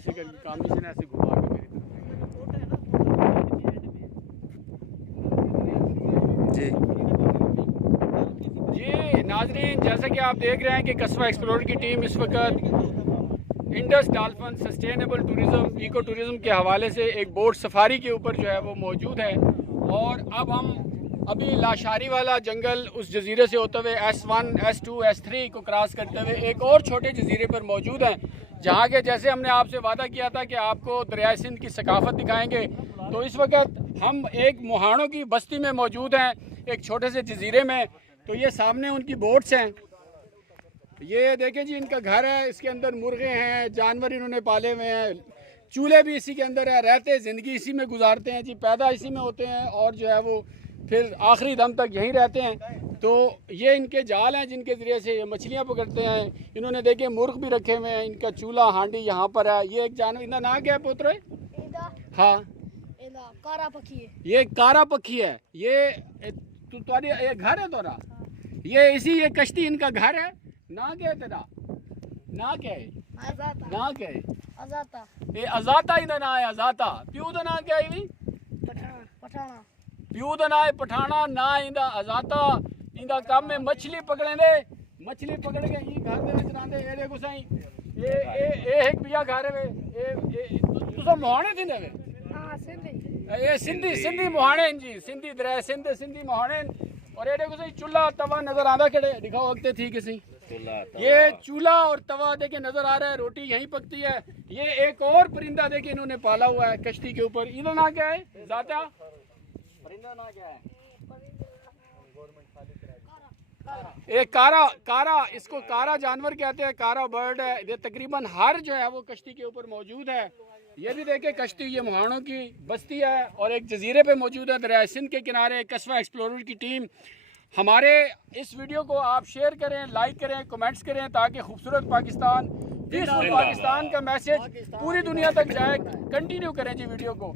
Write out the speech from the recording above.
ऐसे करके कामी से ऐसे घुमा के मेरी जी जी नाजरीन, जैसा कि आप देख रहे हैं कि कस्बा एक्सप्लोरर की टीम इस वक्त Indus dolphin sustainable tourism eco tourism के हवाले से एक बोट सफारी के ऊपर जो है वो मौजूद है। और अब हम अभी लाशारी वाला जंगल उस जजीरे से होते हुए S1, S2, S3 को क्रॉस करते हुए एक और छोटे जजीरे पर मौजूद हैं, जहाँ के जैसे हमने आपसे वादा किया था कि आपको दरिया सिंध की सकाफत दिखाएंगे। तो इस वक्त हम एक मोहानों की बस्ती में मौजूद हैं, एक छोटे से जजीरे में। तो ये सामने उनकी बोट्स हैं, ये देखें जी इनका घर है, इसके अंदर मुर्गे हैं, जानवर इन्होंने पाले हुए हैं, चूल्हे भी इसी के अंदर है, रहते ज़िंदगी इसी में गुजारते हैं जी, पैदा इसी में होते हैं और जो है वो फिर आखिरी दम तक यहीं रहते हैं। तो ये इनके जाल हैं जिनके ज़रिए से ये मछलियाँ पकड़ते हैं। इन्होंने देखे मुर्ग भी रखे हुए हैं, इनका चूल्हा हांडी यहाँ पर है। ये एक जानवर, इनका नाम क्या है पुत्र? हाँ, कारा पखी है। ये कारा पक्षी है। ये तुम्हारी ये घर है तोरा? ये इसी ये कश्ती इनका घर है। ना क्या है तेरा? ना क्या है? ना क्या है? अजाता। ये अजाता इनका ना है, अजाता। प्यू का ना क्या है? पठाना। प्यू का ना है पठाना, ना इंदा अजाता। इंदा काम में मछली पकड़े दे, मछली पकड़ के ये घर दे विच रहंदे। ये देखो सही, ये एक बिया घर है। ये तुसा मोहाने थी ने? हाँ सिंधी। ये सिंधी सिंधी मोहाने जी, सिंधी दरिया सिंध सिंधी मोहाने। और ये देखो सही चूल्हा तवा नजर आंदा केड़े दिखाओ वक्त थी किसी। ये चूल्हा और तवा देखे नजर आ रहा है, रोटी यहीं पकती है। ये एक और परिंदा देखे इन्होंने पाला हुआ है कश्ती के ऊपर। इनका ना क्या है? जाता परिंदा ना क्या है? एक कारा, कारा इसको कारा जानवर कहते हैं, कारा बर्ड है। ये तकरीबन हर जो है वो कश्ती के ऊपर मौजूद है। ये भी देखे कश्ती, ये मोहानों की बस्ती है और एक जजीरे पे मौजूद है दरिया सिंध के किनारे। कस्बा एक्सप्लोरर की टीम, हमारे इस वीडियो को आप शेयर करें, लाइक करें, कमेंट्स करें, ताकि खूबसूरत पाकिस्तान, पीसफुल पाकिस्तान का मैसेज पूरी दुनिया तक जाए। कंटिन्यू करें जी वीडियो को।